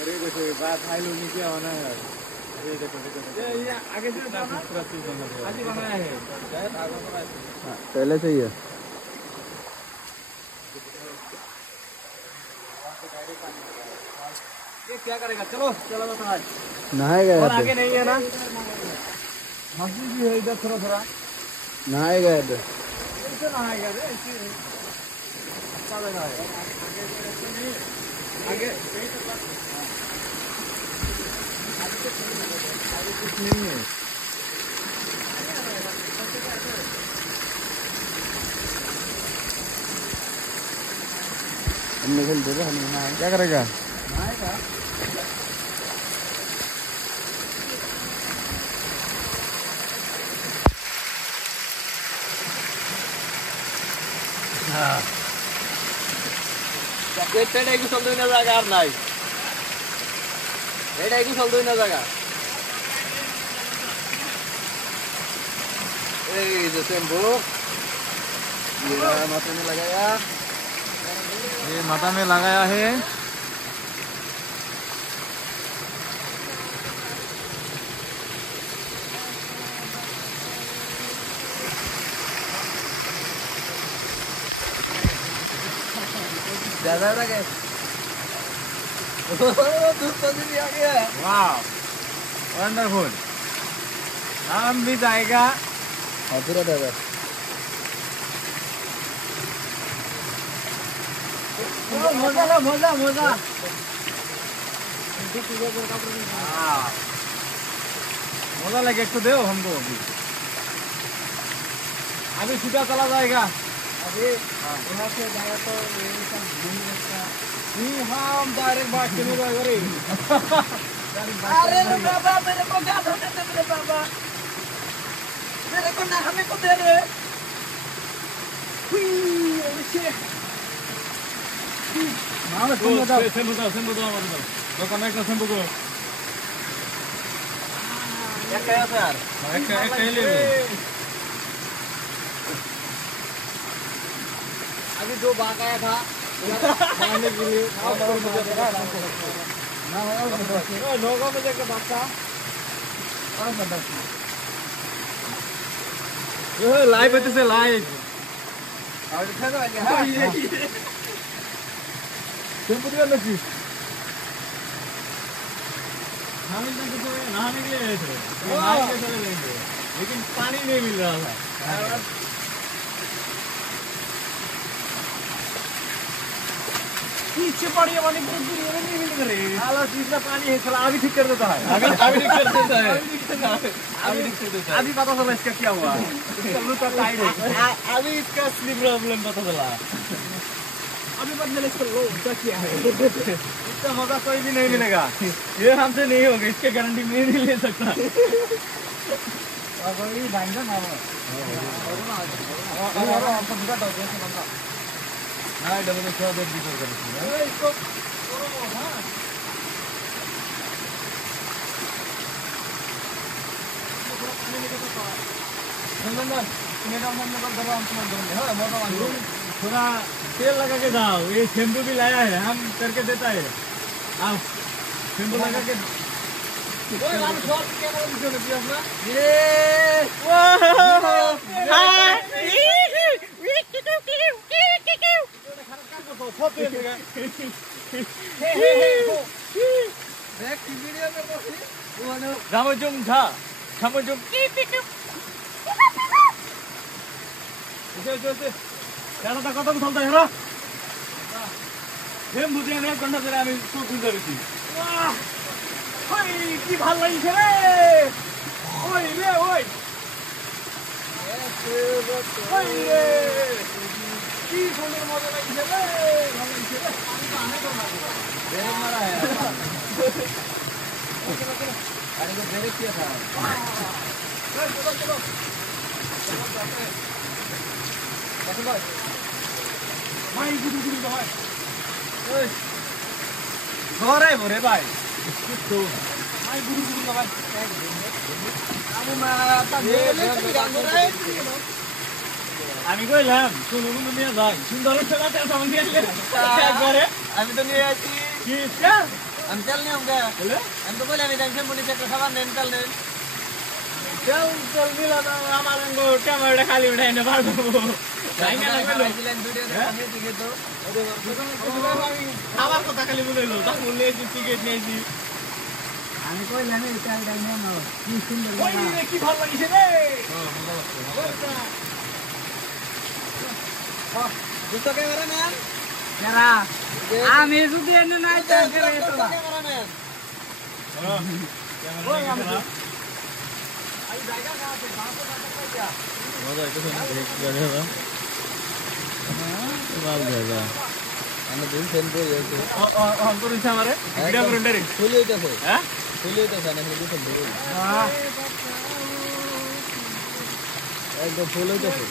अरे देखो ये बात भाई लोग क्या होना है। ये देखो ये आगे से आज ही बनाया है शायद आगे बनाया है। पहले से ही है। ये क्या करेगा? चलो चलो तो आज नहाएगा और आगे नहीं है ना, मस्जिद भी है इधर थोड़ा थोड़ा। नहाएगा इधर नहाएगा रे ऐसे अच्छा लगा है आगे आगे कुछ नहीं है। हम निकल दे रहे हैं। क्या करेगा? नहाएगा এটা কি চলতে না জায়গা আর নাই, এটা কি চলতে না জায়গা। এই যে टेम्पो ये माथा में लगाया, ये माथा में लगाया है। ज्यादा लगे दूध आ गया। वाह वंडरफुल। हम भी जाएगा पूरा दादा मजा लो मजा मजा। मजा लगे एक तो दो हमको। अभी सीधा चला जाएगा। अभी यहाँ से जाएगा तो यही सब घूम सकता। हम डायरेक्ट बात करने जाएगा। अरे बाबा मेरे को क्या धोने दे मेरे बाबा, मेरे को ना हमें को दे रहे। अभी जो बाग आया था मारने के लिए लोगों में जाकर बात था लाइव है तो लाइव नहाने के लिए चले जाएंगे, लेकिन पानी नहीं मिल रहा था। पीछे पड़ी है वाली बहुत दूर नहीं मिल रही। हालांकि तीसरा पानी है चला अभी ठीक कर देता है। अभी ठीक कर देता है। अभी ठीक कर देता है। अभी पता चला इसका क्या हुआ। अभी इसका असली प्रॉब्लम पता चला। अभी बदले इसका लो इसका क्या है। इसका मजा कोई भी नहीं मिलेगा। ये हमसे नहीं होगा, इसके गारंटी मैं नहीं ले सकता। कोई भाईंदा ना हाँ डबल थोड़ा देर भी कर इसको थोड़ा तेल लगा के जाओ। ये शैम्पू भी लाया है, हम करके देता है। आओ शैम्पू लगा के 자모좀 자, 자모좀 야나다 কথা বলতে হেরা হেম বুঝে নে ঘন্টা ধরে আমি চোখ খুঁজে রইছি। বাহ ওই কি ভালো লাগছে রে। ওই রে ওই ওই রে কি সুন্দর মজা লাগছে রে। ভালো লাগছে রে। আমি তো আনে তো মারবো ব্রেক মারা है। अरे तो ब्रेक किया था। चलो चलो भाई गुरु गुरु भाई घर है भरे भाई भाई गुरु गुरु भाई अब मैं আমি কইলাম কোন কোন নিয়ে যাই সুন্দর ছেলেটা সামনে নিয়ে क्या करे আমি তো নিয়ে আছি কি क्या আমি তেল নিয়ে আমগা বলে আমি তো বলে আমি জানছি মনি চেক খাবার নেন তেল নেন তেল তেল দিলা না আমার গো টমেটো খালি উঠাই না পারবো জায়গা লাগবে দিলেন ভিডিও দেখে দিকে তো আমি খাবার কথা খালি বলেলো তা বলে যে টিকেট নিয়েছি আমি কইলাম এই তেলটা নিয়ে নাও কি সুন্দর ওই রে কি ভালো লাগিছে রে দুটো ক্যামেরাম্যান যারা আমি যদি এনে না তেল করে তো ক্যামেরাম্যান ক্যামেরাম্যান আই জায়গা না আছে 500 টাকা পাইয়া মজা একটু দেখ জায়গা না মাল দেবা আমি দিন সেন্ড করে যাচ্ছি অন করিস আমারে ভিডিও করে রে ফুল হইতাছে হ্যাঁ ফুল হইতাছে না দিন সেন্ড করে হ্যাঁ একদম ফুল হইতাছে